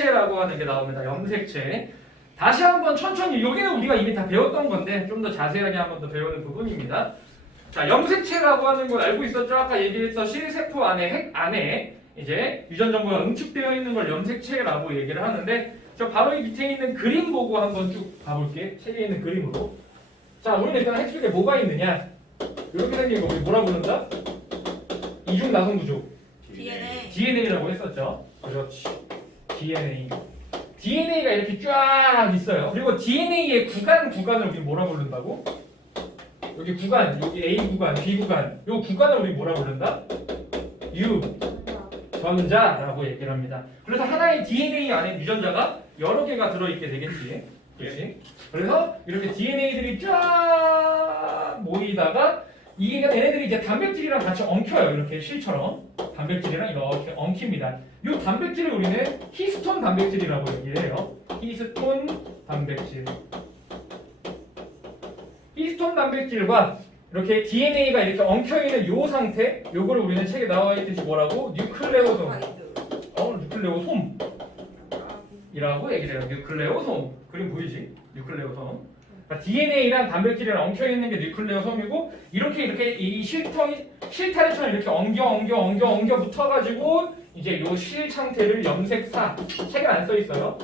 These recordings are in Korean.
염색체라고 하는 게 나옵니다. 염색체. 다시 한번 천천히, 여기는 우리가 이미 다 배웠던 건데 좀 더 자세하게 한번 더 배우는 부분입니다. 자, 염색체라고 하는 걸 알고 있었죠? 아까 얘기했어. 실세포 안에, 핵 안에 이제 유전 정보가 응축되어 있는 걸 염색체라고 얘기를 하는데, 저 바로 이 밑에 있는 그림 보고 한번 쭉 봐볼게. 책에 있는 그림으로. 자, 우리는 일단 핵 속에 뭐가 있느냐? 이렇게 생긴 거 우리 뭐라 부른다? 이중 나선 구조. DNA라고 했었죠. 그렇지. DNA가 이렇게 쫙 있어요. 그리고 DNA의 구간을 우리 뭐라 부른다고? 여기 구간, 여기 A 구간, B 구간. 이 구간을 우리 뭐라 부른다? 유전자라고 얘기를 합니다. 그래서 하나의 DNA 안에 유전자가 여러 개가 들어있게 되겠지. 그렇지? 그래서 이렇게 DNA들이 쫙 모이다가 이게 얘네들이 이제 단백질이랑 같이 엉켜요. 이렇게 실처럼 단백질이랑 이렇게 엉킵니다. 이 단백질을 우리는 히스톤 단백질이라고 얘기를 해요. 히스톤 단백질. 히스톤 단백질과 이렇게 DNA가 이렇게 엉켜있는 이 상태, 요거를 우리는 책에 나와 있듯이 뭐라고? 뉴클레오솜. 뉴클레오솜이라고 얘기를 해요. 뉴클레오솜. 그림 보이지? 뉴클레오솜. 그러니까 DNA랑 단백질이랑 엉켜있는 게 뉴클레오솜이고, 이렇게 이 실타래처럼 이렇게 엉겨 붙어가지고 이제 요 실창태를 염색사. 책에 안 써 있어요.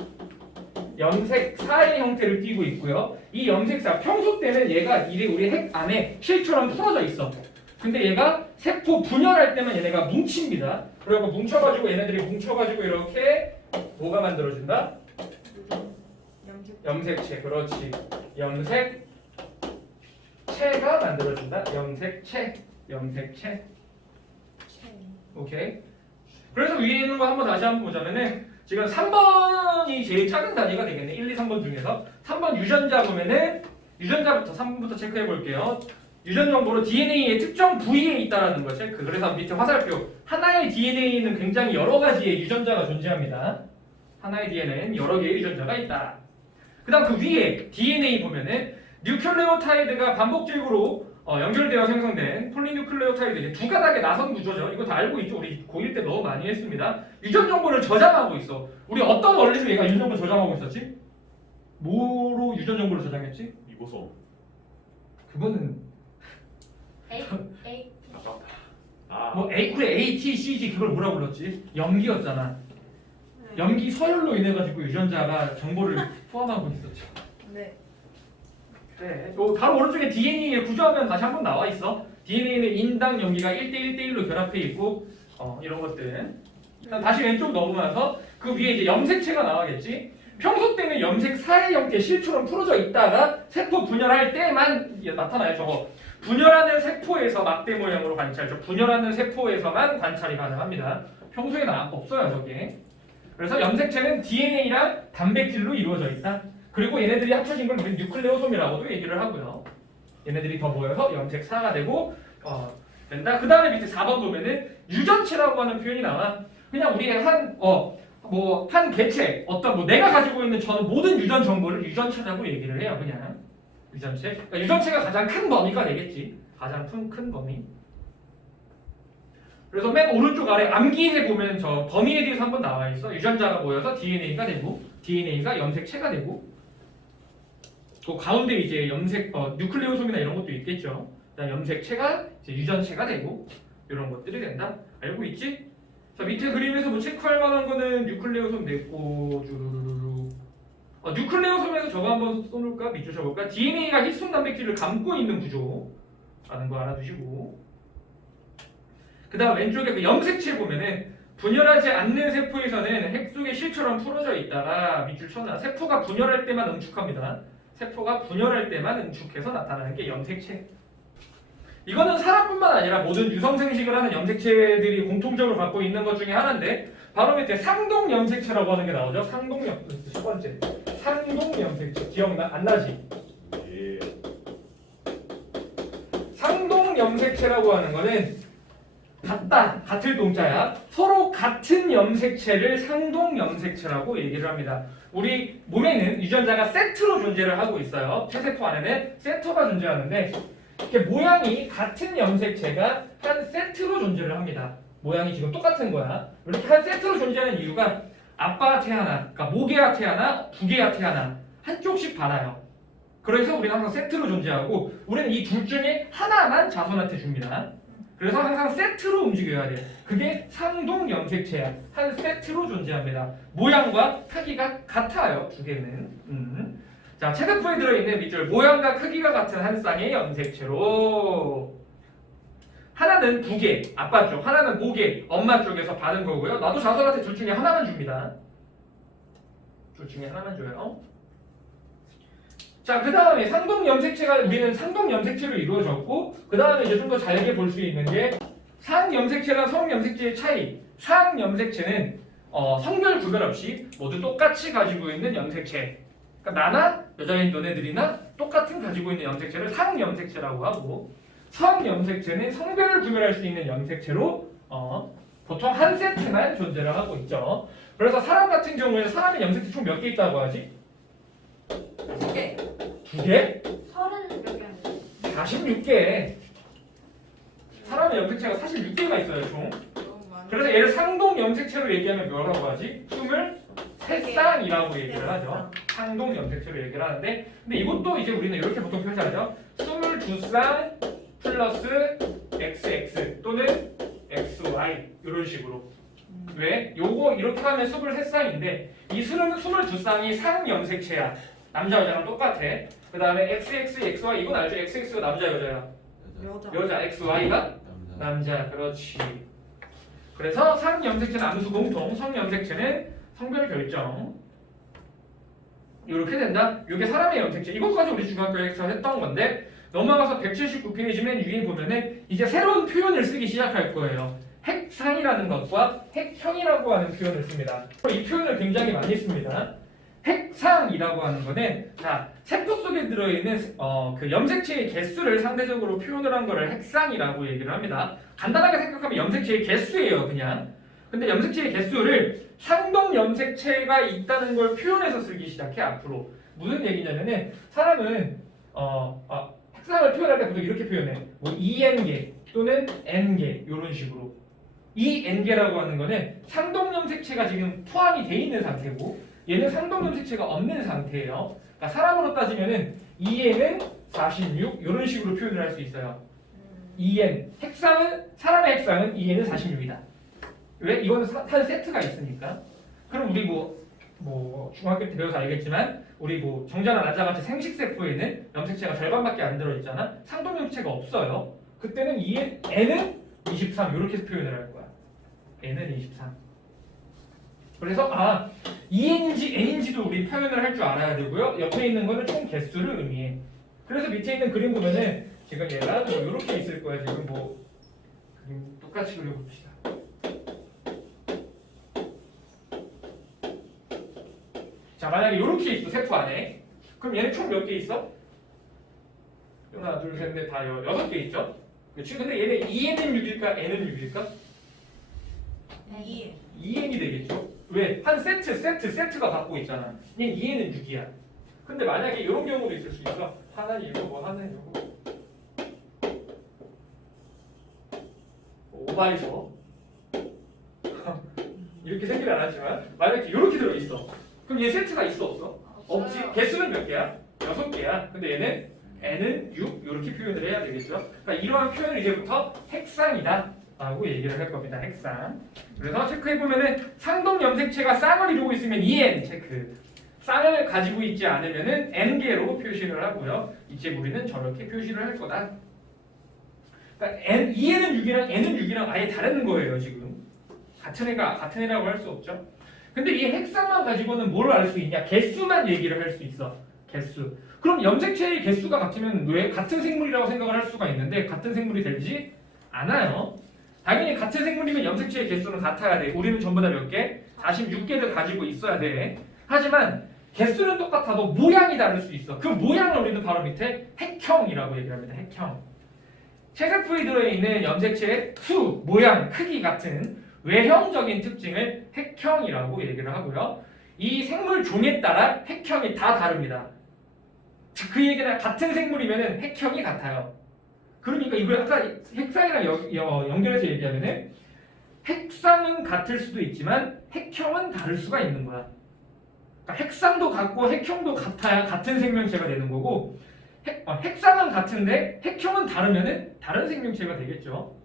염색사의 형태를 띠고 있고요. 이 염색사, 평소 때는 얘가 우리 핵 안에 실처럼 풀어져 있어. 근데 얘가 세포 분열할 때만 얘네가 뭉칩니다. 그리고 뭉쳐가지고 얘네들이 뭉쳐가지고 이렇게 뭐가 만들어진다? 염색체. 그렇지. 염색체가 만들어진다. 염색체. 오케이. 그래서 위에 있는 거 한번 다시 한번 보자면은, 지금 3번이 제일 작은 단위가 되겠네. 1, 2, 3번 중에서 3번 유전자 보면은, 유전자부터 3번부터 체크해 볼게요. 유전 정보로 DNA의 특정 부위에 있다라는 거 체크. 그래서 밑에 화살표, 하나의 DNA에는 굉장히 여러 가지의 유전자가 존재합니다. 하나의 DNA에는 여러 개의 유전자가 있다. 그 다음 그 위에 DNA 보면은 뉴클레오타이드가 반복적으로 연결되어 생성된 폴리뉴클레오타이드, 이제 두 가닥의 나선 구조죠. 이거 다 알고 있죠? 우리 고1 때 너무 많이 했습니다. 유전 정보를 저장하고 있어. 우리 어떤 원리로 얘가 유전 정보를 저장하고 있었지? 뭐로 유전 정보를 저장했지? 리보솜. 그거는 아깝다. 뭐 ATCG 그걸 뭐라 불렀지? 염기였잖아. 염기 서열로 인해 가지고 유전자가 정보를 포함하고 있었죠. 네. 그래. 바로 오른쪽에 DNA의 구조화면 다시 한번 나와 있어. DNA는 인당 염기가 1대1대1로 결합해 있고, 이런 것들. 다시 왼쪽 넘어가서 그 위에 이제 염색체가 나와겠지. 평소 때는 염색사의 형태 실처럼 풀어져 있다가 세포 분열할 때만 나타나요. 저거 분열하는 세포에서 막대 모양으로 관찰. 분열하는 세포에서만 관찰이 가능합니다. 평소에는 없어요, 저게. 그래서 염색체는 DNA랑 단백질로 이루어져 있다. 그리고 얘네들이 합쳐진 걸 우리 뉴클레오솜이라고도 얘기를 하고요. 얘네들이 더 모여서 염색사가 되고 된다. 그 다음에 밑에 4번 보면은 유전체라고 하는 표현이 나와. 그냥 우리의 한 개체, 내가 가지고 있는 저는 모든 유전 정보를 유전체라고 얘기를 해요. 그냥 유전체. 그러니까 유전체가 가장 큰 범위가 되겠지. 가장 큰 범위. 그래서 맨 오른쪽 아래 암기해 보면 저 범위에 대해서 한번 나와 있어. 유전자가 모여서 DNA가 되고, DNA가 염색체가 되고, 그 가운데 이제 뉴클레오솜이나 이런 것도 있겠죠. 그다음 염색체가 이제 유전체가 되고 이런 것들이 된다. 알고 있지? 자, 밑에 그림에서 뭐 체크할 만한 거는 뉴클레오솜 냈고, 주르르르. 뉴클레오솜에서 저거 한번 써놓을까? 밑줄 쳐볼까? DNA가 히스톤 단백질을 감고 있는 구조라는 거 알아두시고. 그 다음 왼쪽에 그 염색체 보면은 분열하지 않는 세포에서는 핵 속에 실처럼 풀어져 있다가 밑줄 쳐놔. 세포가 분열할 때만 응축합니다. 세포가 분열할 때만 응축해서 나타나는 게 염색체. 이거는 사람뿐만 아니라 모든 유성생식을 하는 염색체들이 공통적으로 갖고 있는 것 중에 하나인데, 바로 밑에 상동염색체라고 하는 게 나오죠. 첫 번째 상동염색체. 안 나지? 예. 상동염색체라고 하는 거는 같을 동자야. 서로 같은 염색체를 상동염색체라고 얘기를 합니다. 우리 몸에는 유전자가 세트로 존재를 하고 있어요. 체세포 안에는 세터가 존재하는데, 이렇게 모양이 같은 염색체가 한 세트로 존재를 합니다. 모양이 지금 똑같은 거야. 이렇게 한 세트로 존재하는 이유가 아빠가 태어나, 그러니까 모계가 태어나, 부계가 태어나 한쪽씩 받아요. 그래서 우리는 항상 세트로 존재하고 우리는 이 둘 중에 하나만 자손한테 줍니다. 그래서 항상 세트로 움직여야 돼. 그게 상동 염색체야. 한 세트로 존재합니다. 모양과 크기가 같아요. 두 개는. 자, 체세포에 들어있는 밑줄 모양과 크기가 같은 한 쌍의 염색체로 하나는 부계, 아빠 쪽, 하나는 모계, 엄마 쪽에서 받은 거고요. 나도 자손한테 둘 중에 하나만 줍니다. 둘 중에 하나만 줘요. 자, 그 다음에 상동 염색체가 우리는 상동 염색체로 이루어졌고, 그 다음에 이제 좀 더 잘게 볼 수 있는 게 상 염색체랑 성 염색체의 차이. 상 염색체는 성별 구별 없이 모두 똑같이 가지고 있는 염색체. 그러니까 나나 여자인 너네들이나 똑같은 가지고 있는 염색체를 상 염색체라고 하고, 성 염색체는 성별을 구별할 수 있는 염색체로 보통 한 세트만 존재를 하고 있죠. 그래서 사람 같은 경우에는 사람의 염색체 총 몇 개 있다고 하지? 2개. 2개? 30몇 개 아니에요? 46개. 사람의 염색체가 46개가 있어요, 총. 너무 많이. 그래서 얘를 상동 염색체로 얘기하면 뭐라고 하지? 23쌍이라고 얘기를 하죠. 상동 염색체로 얘기를 하는데, 근데 이것도 이제 우리는 이렇게 보통 표시하죠. 22쌍 플러스 XX 또는 XY 이런 식으로. 왜? 요거 이렇게 하면 23쌍인데 이 22쌍이 상 염색체야. 남자 여자랑 똑같아. 그 다음에 XX, XY 이건 알죠? XX가 남자 여자야. 여자 XY가 남자. 그렇지. 그래서 상 염색체는 암수 공통, 성 염색체는 성별 결정. 이렇게 된다. 이게 사람의 염색체. 이것까지 우리 중학교에서 했던 건데 넘어가서 179페이지 맨 위에 보면은 이제 새로운 표현을 쓰기 시작할 거예요. 핵상이라는 것과 핵형이라고 하는 표현을 씁니다. 이 표현을 굉장히 많이 씁니다. 핵상이라고 하는 거는 자 세포 속에 들어있는 그 염색체의 개수를 상대적으로 표현을 한 거를 핵상이라고 얘기를 합니다. 간단하게 생각하면 염색체의 개수예요, 그냥. 근데 염색체의 개수를 상동 염색체가 있다는 걸 표현해서 쓰기 시작해 앞으로. 무슨 얘기냐면은 사람은 핵상을 표현할 때 보통 이렇게 표현해. 뭐 EN개 또는 N개 이런 식으로. 이 N개라고 하는 거는 상동 염색체가 지금 포함이 돼 있는 상태고 얘는 상동 염색체가 없는 상태예요. 그러니까 사람으로 따지면은 EN은 46 이런 식으로 표현을 할 수 있어요. EN 핵상은 사람의 핵상은 EN은 46이다. 왜? 이거는 한 세트가 있으니까. 그럼 우리 뭐 중학교 때 배워서 알겠지만 우리 뭐 정자나 난자같이 생식세포에는 염색체가 절반밖에 안 들어있잖아. 상동 염색체가 없어요. 그때는 EN, N은 23 이렇게 표현을 할 거야. N은 23. 그래서 EN인지 N인지도 우리 표현을 할 줄 알아야 되고요. 옆에 있는 거는 총 개수를 의미해. 그래서 밑에 있는 그림 보면은 지금 얘가 뭐 이렇게 있을 거야. 지금 뭐 그림 똑같이 그려봅시다. 자, 만약에 이렇게 있어 세포 안에. 그럼 얘는 총 몇 개 있어? 하나, 둘, 셋, 넷, 다 6개 있죠? 그렇지? 근데 얘는 EN은 6일까? N은 6일까? 2. 2N이 되겠죠? 왜? 한 세트가 갖고 있잖아. 얘는 2N은 6이야. 근데 만약에 이런 경우도 있을 수 있어. 하나는 이거 뭐 하나는 이거. 오바이서 이렇게 생기는 안 하지만 만약에 이렇게 들어있어. 그럼 얘 세트가 있어 없어? 없지. 개수는 몇 개야? 6개야. 근데 얘는 N은 6 이렇게 표현을 해야 되겠죠. 그러니까 이러한 표현을 이제부터 핵상이다 라고 얘기를 할 겁니다. 핵상. 그래서 체크해보면은 상동 염색체가 쌍을 이루고 있으면 EN 체크. 쌍을 가지고 있지 않으면은 N개로 표시를 하고요. 이제 우리는 저렇게 표시를 할 거다. 그러니까 EN은 6이랑 N은 6이랑 아예 다른 거예요, 지금. 같은 애라고 할 수 없죠. 근데 이 핵상만 가지고는 뭘 알 수 있냐? 개수만 얘기를 할 수 있어. 개수. 그럼 염색체의 개수가 같으면 왜 같은 생물이라고 생각을 할 수가 있는데 같은 생물이 되지 않아요. 당연히 같은 생물이면 염색체의 개수는 같아야 돼. 우리는 전부 다 몇 개? 46개를 가지고 있어야 돼. 하지만 개수는 똑같아도 모양이 다를 수 있어. 그 모양을 우리는 바로 밑에 핵형이라고 얘기를 합니다. 핵형. 체세포에 들어있는 염색체의 수, 모양, 크기 같은 외형적인 특징을 핵형이라고 얘기를 하고요. 이 생물 종에 따라 핵형이 다 다릅니다. 그 얘기는 같은 생물이면 핵형이 같아요. 그러니까 이걸 아까 핵상이랑 연결해서 얘기하면은 핵상은 같을 수도 있지만 핵형은 다를 수가 있는 거야. 그러니까 핵상도 같고 핵형도 같아야 같은 생명체가 되는 거고 핵상은 같은데 핵형은 다르면은 다른 생명체가 되겠죠.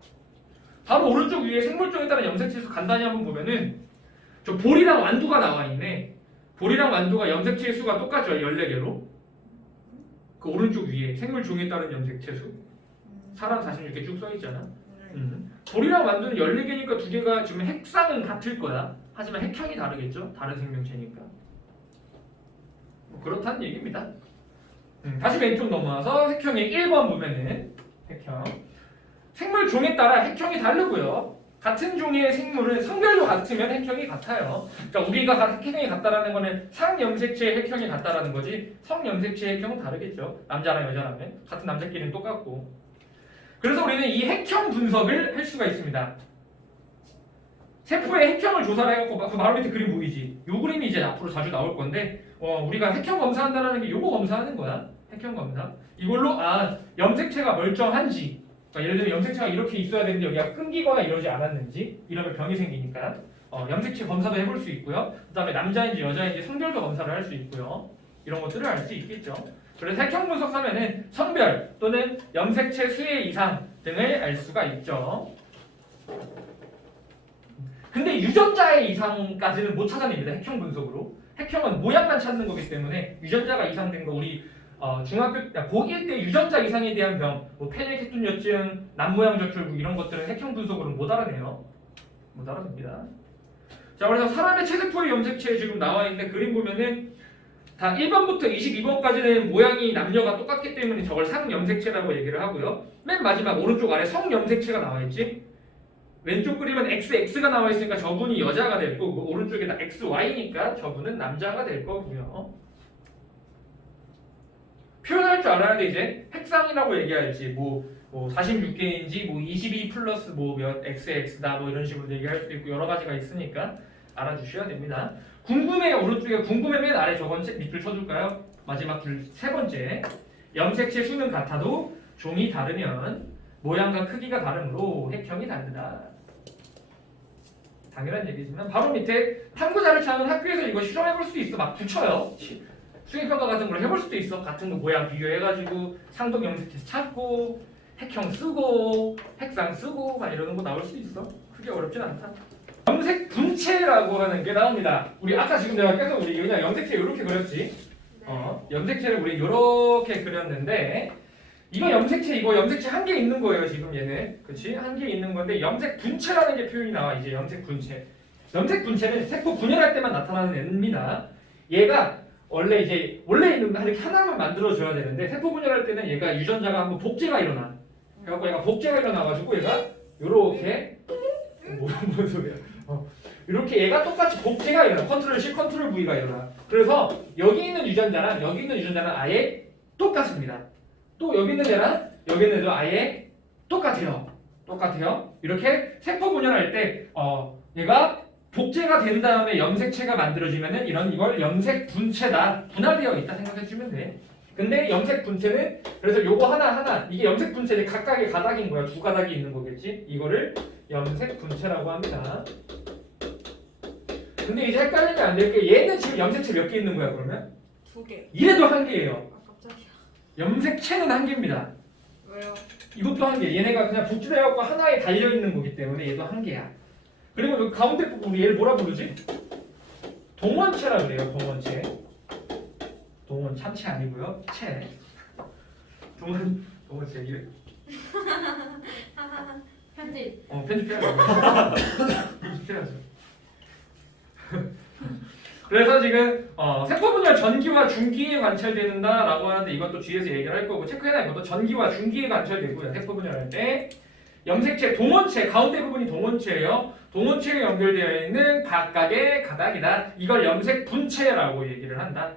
바로 오른쪽 위에 생물종에 따른 염색체수 간단히 한번 보면은 저 볼이랑 완두가 나와 있네. 볼이랑 완두가 염색체의 수가 똑같죠. 14개로. 그 오른쪽 위에 생물종에 따른 염색체수. 사람 46개 쭉 써있잖아. 볼이랑 완두는 14개니까 두 개가 지금 핵상은 같을 거야. 하지만 핵형이 다르겠죠. 다른 생명체니까. 뭐 그렇다는 얘기입니다. 다시 왼쪽 넘어와서 핵형의 1번 보면은 핵형. 생물 종에 따라 핵형이 다르고요. 같은 종의 생물은 성별도 같으면 핵형이 같아요. 그러니까 우리가 핵형이 같다라는 거는 상염색체의 핵형이 같다라는 거지 성염색체의 핵형은 다르겠죠. 남자나 여자라면 같은 남자끼리는 똑같고. 그래서 우리는 이 핵형 분석을 할 수가 있습니다. 세포의 핵형을 조사를 해갖고 그 바로 밑에 그림 보이지? 이 그림이 이제 앞으로 자주 나올 건데 우리가 핵형 검사한다는 게 요거 검사하는 거야. 핵형 검사. 이걸로 염색체가 멀쩡한지 그러니까 예를 들면 염색체가 이렇게 있어야 되는데 여기가 끊기거나 이러지 않았는지 이러면 병이 생기니까 염색체 검사도 해볼 수 있고요. 그 다음에 남자인지 여자인지 성별도 검사를 할 수 있고요. 이런 것들을 알 수 있겠죠. 그래서 핵형 분석하면은 성별 또는 염색체 수의 이상 등을 알 수가 있죠. 근데 유전자의 이상까지는 못 찾아냅니다. 핵형 분석으로. 핵형은 모양만 찾는 거기 때문에 유전자가 이상된 거 우리 중학교 고1 때 유전자 이상에 대한 병, 뭐 페니케톤여증, 남모양 저출구 이런 것들은 핵형 분석으로 못 알아내요. 못 알아냅니다. 자, 그래서 사람의 체세포의 염색체에 지금 나와 있는데 그림 보면은 다 1번부터 22번까지는 모양이 남녀가 똑같기 때문에 저걸 상염색체라고 얘기를 하고요. 맨 마지막 오른쪽 아래 성염색체가 나와 있지. 왼쪽 그림은 XX가 나와 있으니까 저분이 여자가 될 거고 오른쪽에다 XY니까 저분은 남자가 될 거고요. 표현할 줄 알아야 돼. 이제 핵상이라고 얘기할지 뭐 46개인지 뭐 22 플러스 뭐 몇 XX다 뭐 이런 식으로 얘기할 수도 있고 여러 가지가 있으니까 알아주셔야 됩니다. 궁금해 오른쪽에 궁금해 맨 아래 저건 밑줄 쳐줄까요? 마지막 줄 세 번째 염색체 수는 같아도 종이 다르면 모양과 크기가 다르므로 핵형이 다르다. 당연한 얘기지만 바로 밑에 탐구자를 찾는 학교에서 이거 실험해볼 수 있어. 막 붙여요. 수행평가 같은 걸 해볼 수도 있어. 같은 거 모양 비교해가지고 상동 염색체 찾고 핵형 쓰고 핵상 쓰고 막 이러는 거 나올 수 있어. 크게 어렵진 않다. 염색 분체라고 하는 게 나옵니다. 우리 아까 지금 내가 계속 우리 그냥 염색체 이렇게 그렸지. 염색체를 우리 이렇게 그렸는데 이거 염색체 한 개 있는 거예요. 지금 얘는 그렇지 한 개 있는 건데 염색 분체라는 게 표현이 나와. 이제 염색 분체. 염색 분체는 세포 분열할 때만 나타나는 애입니다. 얘가 원래 있는 이렇게 하나만 만들어줘야 되는데 세포 분열할 때는 얘가 유전자가 한번 복제가 일어나. 그래갖고 얘가 복제가 일어나가지고 얘가 요렇게 뭔 소리야? 이렇게 얘가 똑같이 복제가 일어나. 컨트롤 C, 컨트롤 V가 일어나. 그래서 여기 있는 유전자랑 여기 있는 유전자는 아예 똑같습니다. 또 여기 있는 애랑 여기 있는 애도 아예 똑같아요. 이렇게 세포 분열할 때 얘가 복제가 된 다음에 염색체가 만들어지면은 이걸 염색 분체다. 분할되어 있다 생각해 주면 돼. 근데 염색 분체는 그래서 요거 하나 이게 염색 분체는 각각의 가닥인 거야. 두 가닥이 있는 거겠지. 이거를 염색 분체라고 합니다. 근데 이제 헷갈리면 안 될 게 얘는 지금 염색체 몇 개 있는 거야 그러면? 2개. 이래도 한 개예요. 깜짝이야. 염색체는 한 개입니다. 왜요? 이것도 한 개. 얘네가 그냥 복제돼갖고 하나에 달려 있는 거기 때문에 얘도 한 개야. 그리고 여기 가운데 부분 우리 얘를 뭐라 부르지? 동원체라 그래요. 동원 참치 아니고요. 채. 동원체 이래. 편집. 편집해야죠. 편집해야죠. 그래서 지금 세포 분열 전기와 중기에 관찰되는다라고 하는데 이것도 뒤에서 얘기를 할 거고 체크해놔야 것도 전기와 중기에 관찰되고요. 세포 분열할 때 염색체 동원체 가운데 부분이 동원체예요. 동원체에 연결되어 있는 각각의 가닥이다. 이걸 염색 분체라고 얘기를 한다.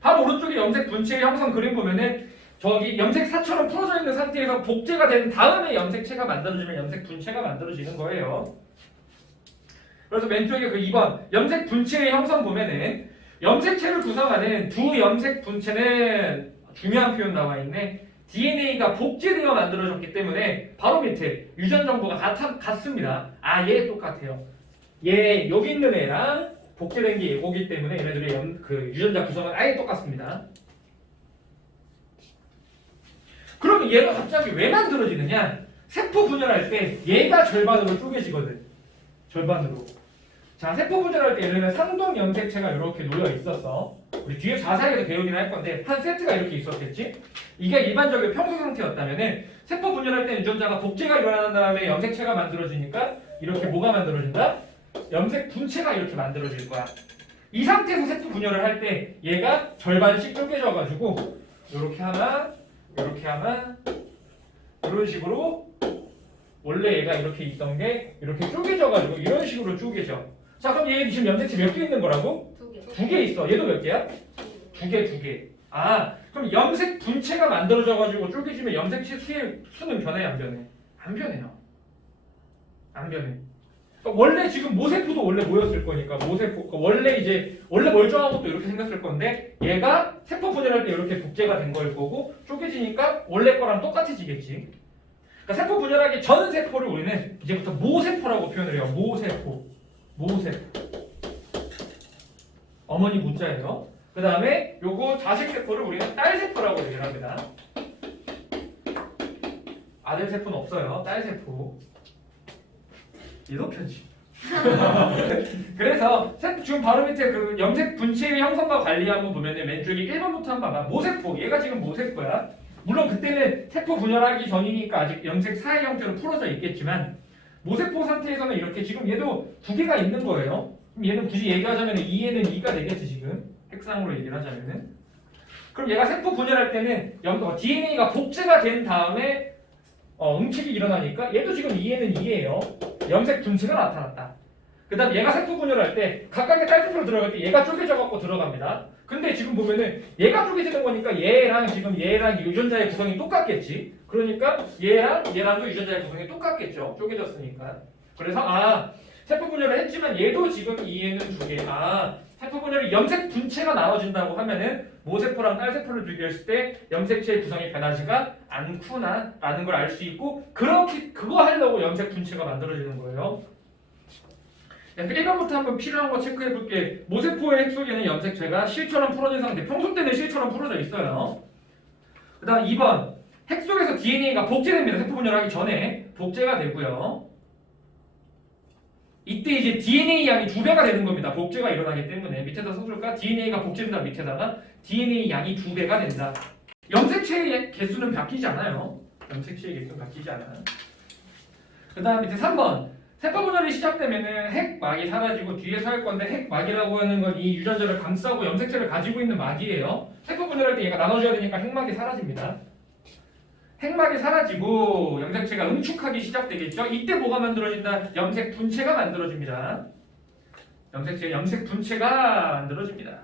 바로 오른쪽에 염색 분체의 형성 그림 보면은 저기 염색사처럼 풀어져 있는 상태에서 복제가 된 다음에 염색체가 만들어지면 염색 분체가 만들어지는 거예요. 그래서 왼쪽에 그 2번 염색 분체의 형성 보면은 염색체를 구성하는 두 염색 분체는 중요한 표현 나와 있네. DNA가 복제되어 만들어졌기 때문에 바로 밑에 유전 정보가 같습니다. 아, 얘 똑같아요. 얘 여기 있는 애랑 복제된 게 얘거기 때문에 얘네들의 그 유전자 구성은 아예 똑같습니다. 그러면 얘가 갑자기 왜 만들어지느냐? 세포 분열할 때 얘가 절반으로 쪼개지거든. 절반으로. 자, 세포 분열할 때 예를 들면 상동 염색체가 이렇게 놓여 있었어. 우리 뒤에 자세하게 배우긴 할 건데 한 세트가 이렇게 있었겠지? 이게 일반적인 평소 상태였다면은 세포 분열할 때 유전자가 복제가 일어난 다음에 염색체가 만들어지니까 이렇게 뭐가 만들어진다? 염색 분체가 이렇게 만들어질 거야. 이 상태에서 세포 분열을 할 때 얘가 절반씩 쪼개져 가지고 이렇게 하나, 이렇게 하나, 이런 식으로 원래 얘가 이렇게 있던 게 이렇게 쪼개져 가지고 이런 식으로 쪼개져. 자, 그럼 얘 지금 염색체 몇 개 있는 거라고? 2개. 2개 있어. 얘도 몇 개야? 2개. 아, 그럼 염색 분체가 만들어져 가지고 쪼개지면 염색체 수는 변해 안 변해? 안 변해요. 안 변해. 그러니까 원래 지금 모세포도 원래 모였을 거니까 모세포 원래 멀쩡한 것도 이렇게 생겼을 건데 얘가 세포 분열할 때 이렇게 복제가 된 거일 거고 쪼개지니까 원래 거랑 똑같아지겠지. 그러니까 세포 분열하기 전 세포를 우리는 이제부터 모세포라고 표현을 해요. 모세포. 어머니 모자예요. 그 다음에 요거 자식 세포를 우리는 딸 세포라고 얘기를 합니다. 아들 세포는 없어요. 딸 세포. 얘도 편집. 그래서 지금 바로 밑에 그 염색 분체의 형성과 관리 한번 보면은 왼쪽에 1번부터 한번 봐봐. 모세포. 얘가 지금 모세포야. 물론 그때는 세포 분열하기 전이니까 아직 염색 사이 형태로 풀어져 있겠지만 모세포 상태에서는 이렇게 지금 얘도 2개가 있는 거예요. 그럼 얘는 굳이 얘기하자면 2에는 2가 되겠지 지금. 핵상으로 얘기를 하자면은. 그럼 얘가 세포 분열할 때는 DNA가 복제가 된 다음에 응축이 일어나니까 얘도 지금 2에는 2예요. 염색 분체가 나타났다. 그 다음 얘가 세포 분열할 때 각각의 딸세포로 들어갈 때 얘가 쪼개져 갖고 들어갑니다. 근데 지금 보면은 얘가 쪼개지는 거니까 얘랑 유전자의 구성이 똑같겠지. 그러니까 얘랑도 유전자의 구성이 똑같겠죠. 쪼개졌으니까. 그래서 세포 분열을 했지만 얘도 지금 2에는 2개. 세포 분열이 염색 분체가 나눠진다고 하면은 모세포랑 딸세포를 비교했을 때 염색체의 구성이 변하지가 않구나라는 걸 알 수 있고 그거 하려고 염색 분체가 만들어지는 거예요. 1번부터 한번 필요한 거 체크해 볼게. 모세포의 핵 속에는 염색체가 실처럼 풀어진 상태. 평소 때는 실처럼 풀어져 있어요. 그 다음 2번. 핵 속에서 DNA가 복제됩니다. 세포 분열하기 전에 복제가 되고요. 이때 이제 DNA 양이 2배가 되는 겁니다. 복제가 일어나기 때문에. 밑에다 써줄까? DNA가 복제된다 밑에다가 DNA 양이 2배가 된다. 염색체의 개수는 바뀌지 않아요. 염색체의 개수는 바뀌지 않아요. 그 다음 밑에 3번. 세포 분열이 시작되면은 핵막이 사라지고 뒤에 서 있건데 핵막이라고 하는 건 이 유전자를 감싸고 염색체를 가지고 있는 막이에요. 세포 분열할 때 얘가 나눠져야 되니까 핵막이 사라집니다. 핵막이 사라지고 염색체가 응축하기 시작되겠죠. 이때 뭐가 만들어진다? 염색 분체가 만들어집니다. 염색 분체가 만들어집니다.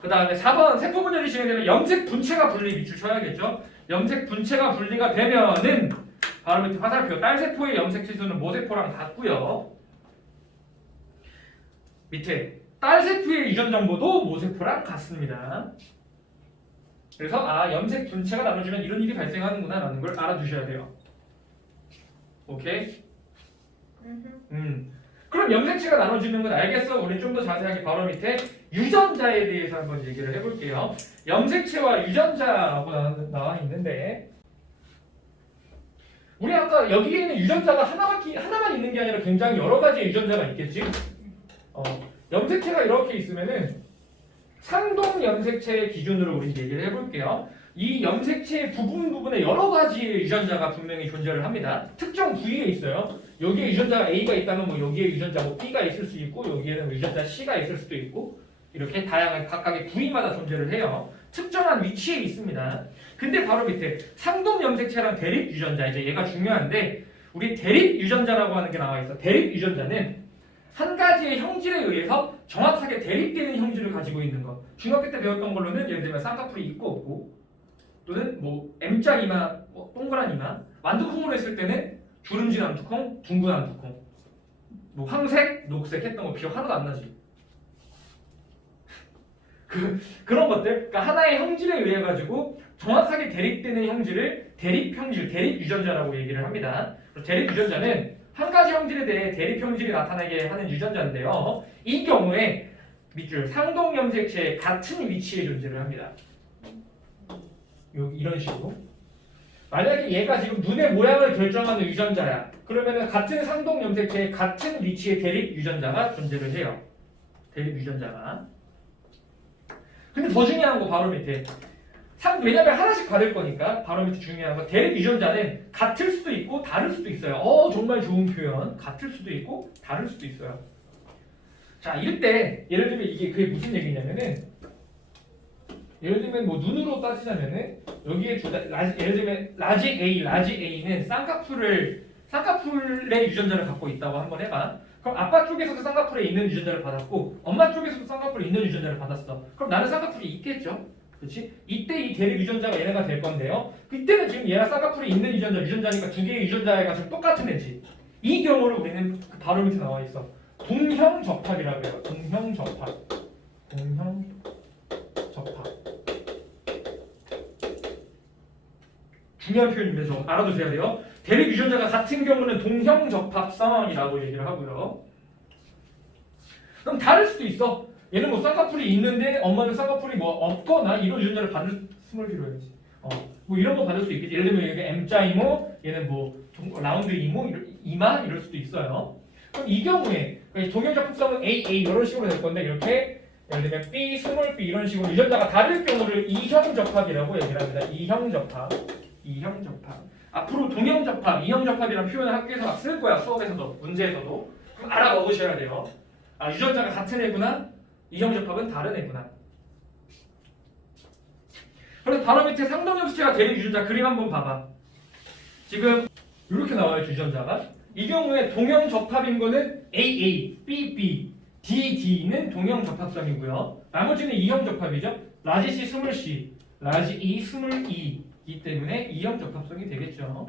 그 다음에 4번 세포 분열이 진행되면 염색 분체가 분리 밑줄 쳐야겠죠. 염색 분체가 분리가 되면은 바로 밑에 화살표 딸세포의 염색체 수는 모세포랑 같고요. 밑에 딸세포의 유전 정보도 모세포랑 같습니다. 그래서 염색 분체가 나눠지면 이런 일이 발생하는구나 라는 걸 알아두셔야 돼요. 오케이? 그럼 염색체가 나눠지는 건 알겠어? 우리 좀 더 자세하게 바로 밑에 유전자에 대해서 한번 얘기를 해볼게요. 염색체와 유전자라고 나와 있는데 우리 아까 여기에는 유전자가 하나만 있는 게 아니라 굉장히 여러 가지의 유전자가 있겠지? 염색체가 이렇게 있으면은 상동 염색체의 기준으로 우리 얘기를 해볼게요. 이 염색체의 부분에 여러 가지의 유전자가 분명히 존재를 합니다. 특정 부위에 있어요. 여기에 유전자가 A가 있다면 뭐 여기에 유전자 B가 있을 수 있고 여기에는 유전자 C가 있을 수도 있고 이렇게 다양한 각각의 부위마다 존재를 해요. 특정한 위치에 있습니다. 근데 바로 밑에 상동 염색체랑 대립 유전자 이제 얘가 중요한데 우리 대립 유전자라고 하는 게 나와 있어. 대립 유전자는 한 가지의 형질에 의해서 정확하게 대립되는 형질을 가지고 있는 것. 중학교 때 배웠던 걸로는 예를 들면 쌍꺼풀이 있고 없고 또는 뭐 M자 이마, 동그란 이마, 완두콩으로 했을 때는 주름진 완두콩, 둥근 완두콩, 뭐 황색, 녹색 했던 거 기억 하나도 안 나지? 그런 것들, 그러니까 하나의 형질에 의해 가지고 정확하게 대립되는 형질을 대립 형질, 대립 유전자라고 얘기를 합니다. 대립 유전자는 한 가지 형질에 대해 대립 형질이 나타나게 하는 유전자인데요. 이 경우에 밑줄 상동 염색체의 같은 위치에 존재를 합니다. 이런 식으로. 만약에 얘가 지금 눈의 모양을 결정하는 유전자야. 그러면은 같은 상동 염색체의 같은 위치의 대립 유전자가 존재를 해요. 대립 유전자가. 근데 더 중요한 거 바로 밑에. 왜냐면 하나씩 받을 거니까 바로 밑에 중요한 거 대립 유전자는 같을 수도 있고 다를 수도 있어요. 정말 좋은 표현. 같을 수도 있고 다를 수도 있어요. 자, 이럴 때 예를 들면 그게 무슨 얘기냐면은 예를 들면 뭐 눈으로 따지자면은 여기에 예를 들면 라지 A는 쌍꺼풀의 유전자를 갖고 있다고 한번 해봐. 그럼 아빠 쪽에서도 쌍꺼풀에 있는 유전자를 받았고 엄마 쪽에서도 쌍꺼풀에 있는 유전자를 받았어. 그럼 나는 쌍꺼풀이 있겠죠? 그렇지? 이때 이 대립 유전자가 얘네가 될 건데요. 그때는 지금 얘가 쌍꺼풀에 있는 유전자니까 두 개의 유전자가 지금 똑같은 애지. 이 경우를 우리는 바로 밑에 나와 있어. 동형 접합이라고 해요. 동형 접합. 중요한 표현인데 좀 알아두셔야 돼요. 대립 유전자가 같은 경우는 동형 접합 상황이라고 얘기를 하고요. 그럼 다를 수도 있어. 얘는 뭐 쌍꺼풀이 있는데 엄마는 쌍꺼풀이 뭐 없거나 이런 유전자를 받을 스몰 빌어야지. 뭐 이런 거 받을 수 있겠지. 예를 들면 여기 M자 이모, 얘는 뭐 라운드 이모, 이마 이럴 수도 있어요. 그럼 이 경우에 동형 접합성은 AA 이런 식으로 될 건데 이렇게 예를 들면 B, 스몰 B 이런 식으로 유전자가 다를 경우를 이형 접합이라고 얘기를 합니다. 이형 접합. 앞으로 동형 접합, 이형 접합이라는 표현을 학교에서 막 쓸 거야. 수업에서도, 문제에서도. 그럼 알아 먹으셔야 돼요. 유전자가 같은 애구나. 이형 접합은 다른 애구나. 그래서 바로 밑에 상동 염색체가 대립 유전자 그림 한번 봐봐. 지금 이렇게 나와요. 유전자가. 이 경우에 동형 접합인 거는 AA, BB, DD는 동형 접합성이고요. 나머지는 이형 접합이죠. 라지 C, 스몰 C, 라지 E, 스몰 E 이기 때문에 이형 접합성이 되겠죠.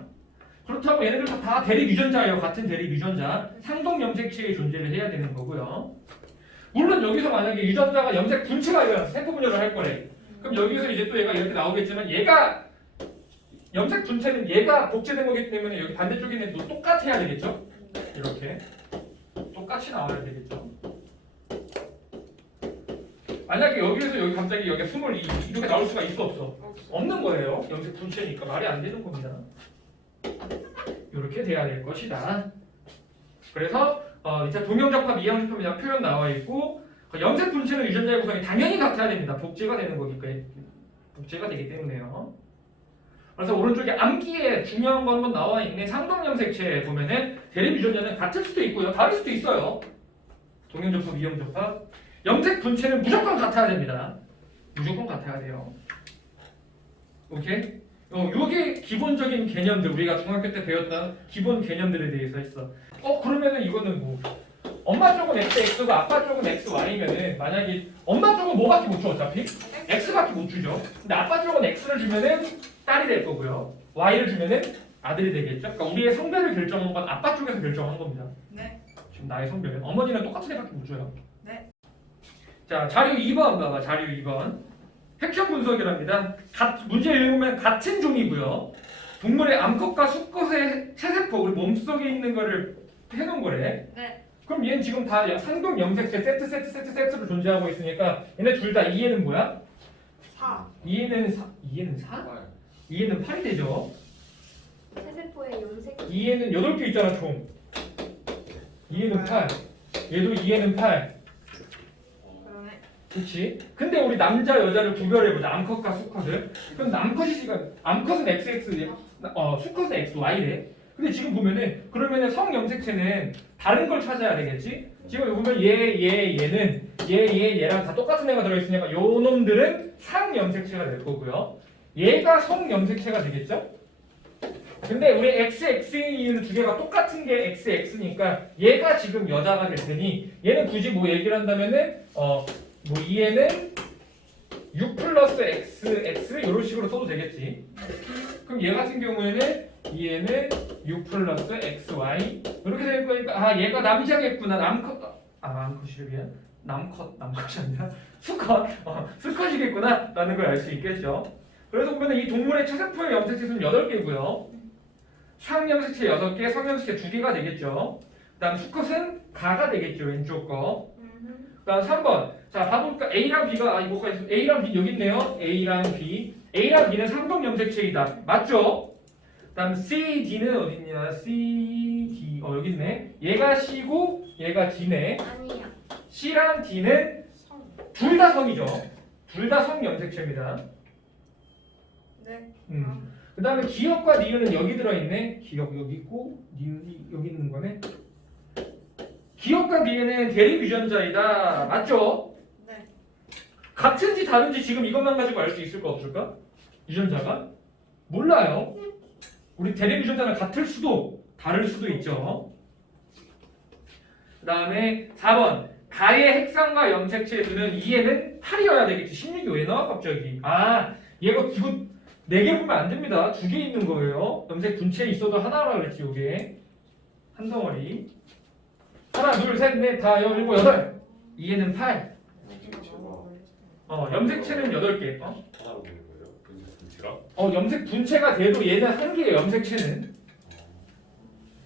그렇다고 얘네들도 다 대립 유전자예요. 같은 대립 유전자. 상동 염색체의 존재를 해야 되는 거고요. 물론 여기서 만약에 유전자가 염색 분체가 일어나서 세포 분열을 할 거래. 그럼 여기서 이제 또 얘가 이렇게 나오겠지만 얘가 염색 분체는 얘가 복제된 거기 때문에 여기 반대쪽에 있는 또 똑같아야 되겠죠? 이렇게 똑같이 나와야 되겠죠. 만약에 여기에서 여기 갑자기 여기 22 이렇게 나올 수가 있어 없어? 없는 거예요. 염색 분체니까 말이 안 되는 겁니다. 이렇게 돼야 될 것이다. 그래서 이제 동형접합, 이형접합이라는 표현 나와 있고 염색 분체는 유전자의 구성이 당연히 같아야 됩니다. 복제가 되는 거니까 복제가 되기 때문에요. 그래서 오른쪽에 암기에 중요한 거 한번 나와 있는 상동 염색체에 보면은 대립 유전자는 같을 수도 있고요, 다를 수도 있어요. 동형접합, 이형접합. 염색 분체는 무조건 같아야 됩니다. 무조건 같아야 돼요. 오케이? 요게 기본적인 개념들 우리가 중학교 때 배웠던 기본 개념들에 대해서 했어. 그러면은 이거는 뭐 엄마 쪽은 XX고 아빠 쪽은 XY면은 만약에 엄마 쪽은 뭐밖에 못 줘 어차피? X밖에 못 주죠. 근데 아빠 쪽은 X를 주면은 딸이 될 거고요. Y를 주면은 아들이 되겠죠. 그러니까 우리의 성별을 결정한 건 아빠 쪽에서 결정한 겁니다. 네. 지금 나의 성별은 어머니는 똑같은 애밖에 못 줘요. 네. 자, 자료 2번 봐봐. 자료 2번. 획형 분석이랍니다. 문제 읽으면 같은 종이고요. 동물의 암컷과 수컷의 체세포, 우리 몸속에 있는 거를 해놓은 거래. 네. 그럼 얘는 지금 다 상동 염색체 세트로 존재하고 있으니까 얘네 둘 다 이해는 뭐야? 4. 이해는 4? 이해는 8이 되죠. 세세포의 염색 이해는 8개 있잖아 총. 이해는 8. 얘도 이해는 8. 그러네. 그렇지? 근데 우리 남자 여자를 구별해보자. 암컷과 수컷을. 그럼 암컷은 XX, 수컷은 XY래. 근데 지금 보면은 그러면은 성염색체는 다른 걸 찾아야 되겠지? 지금 보면 얘랑 다 똑같은 애가 들어있으니까 요 놈들은 상염색체가 될 거고요. 얘가 성염색체가 되겠죠? 근데 우리 XX는 두 개가 똑같은 게 XX니까 얘가 지금 여자가 될 테니 얘는 굳이 뭐 얘기를 한다면은 뭐 얘는 6 플러스 XX 이런 식으로 써도 되겠지. 그럼 얘 같은 경우에는 얘는 6 플러스 XY 이렇게 될 거니까 얘가 남자겠구나. 암컷이래. 남컷이 아니라 수컷, 수컷이겠구나 라는 걸 알 수 있겠죠. 그래서 보면 이 동물의 체세포의 염색체 수는 8개고요. 상염색체 6개, 성염색체 2개가 되겠죠. 그 다음 수컷은 가가 되겠죠, 왼쪽 거. 그 다음 3번. 자, 봐볼까? A랑 B가, 이거가 있어. A랑 B 여기 있네요. A랑 B. A랑 B는 상동 염색체이다. 맞죠? 그 다음 C, D는 어딨냐? C, D. 여기 있네. 얘가 C고, 얘가 D네. 아니야. C랑 D는 성. 둘 다 성이죠. 둘 다 성 염색체입니다. 네. 그 다음에 기역과 니은은 여기 들어있네. 기역 여기 있고 니은이 여기 있는 거네. 기역과 니은은 대립 유전자이다. 맞죠? 네. 같은지 다른지 지금 이것만 가지고 알 수 있을까 없을까? 유전자가? 몰라요. 우리 대립 유전자는 같을 수도 다를 수도 있죠. 그 다음에 4번. 가의 핵상과 염색체의 수는 2에는 8이어야 되겠지. 16이 왜 나와 갑자기? 얘가 이거 4개 보면 안 됩니다. 2개 있는 거예요. 염색 분체에 있어도 하나라 그랬지, 요게. 한 덩어리. 하나, 둘, 셋, 넷, 다, 여, 일곱, 여덟. 2에는 8. 염색체는 8개. 하나로 보는 거예요? 분석 분치랑? 염색 분체가 돼도 얘는 1개예요, 염색체는.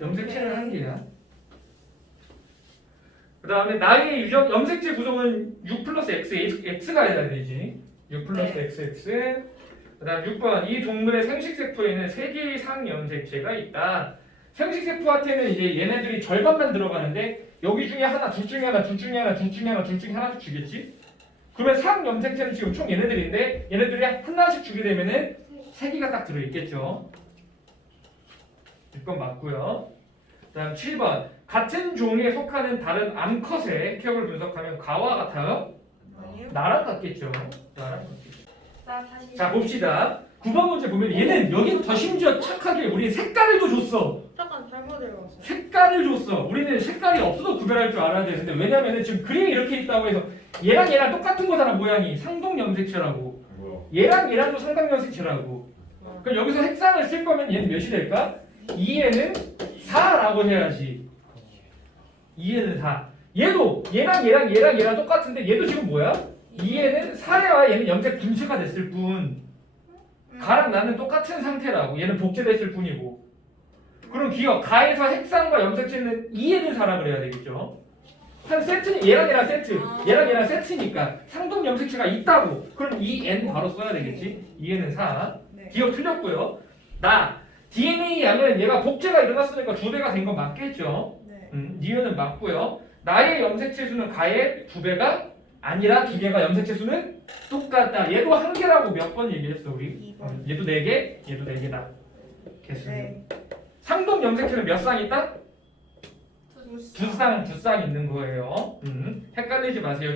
염색체는 1개야. 그 다음에 나의 염색체 구성은 6 플러스 X, X가 해야 되지. 6 플러스 네. XX. 그 다음 6번. 이 동물의 생식세포에는 3개의 상염색체가 있다. 생식세포한테는 이제 얘네들이 절반만 들어가는데 여기 중에 하나, 둘 중에 하나, 둘 중에 하나, 둘 중에 하나, 둘 중에 하나씩 주겠지? 그러면 상염색체는 지금 총 얘네들인데 얘네들이 하나씩 주게 되면은 3개가 딱 들어있겠죠. 6번 맞고요. 그 다음 7번. 같은 종에 속하는 다른 암컷의 키역을 분석하면 가와 같아요? 아니요. 나랑 같겠죠. 나랑 같겠죠. 나 다시. 자 봅시다. 9번 문제 보면 얘는 여긴 더 심지어 착하게 우리 색깔도 줬어. 잠깐 잘못 읽었어요. 색깔을 줬어. 우리는 색깔이 없어도 구별할 줄 알아야 되는데 왜냐면은 지금 그림이 이렇게 있다고 해서 얘랑 똑같은 거잖아 모양이. 상동 염색체라고. 뭐야? 얘랑도 상당 염색체라고. 그럼 여기서 색상을 쓸 거면 얘는 몇이 될까? 2에는 4라고 해야지. 2에는 4. 얘도 얘랑 똑같은데 얘도 지금 뭐야? 2에는 4래와 얘는 염색 분체가 됐을 뿐. 가랑 나는 똑같은 상태라고. 얘는 복제됐을 뿐이고. 그럼 기억. 가에서 핵상과 염색체는 2에는 4라 그래야 되겠죠. 한 세트, 얘랑 세트. 얘랑 세트니까 상동 염색체가 있다고. 그럼 2n 바로 써야 되겠지. 2에는 4. 네. 기억 틀렸고요. 나 DNA 양은 얘가 복제가 일어났으니까 2배가 된 건 맞겠죠. 네. 니은은 맞고요. 나의 염색체 수는 가의 2배가 아니라 2개가 염색체 수는 똑같다. 얘도 1개라고 몇 번 얘기했어 우리? 2번. 얘도 4개, 얘도 4개다. 개수. 네. 상동 염색체는 몇 쌍 있다? 두 쌍. 두 쌍 있는 거예요. 헷갈리지 마세요.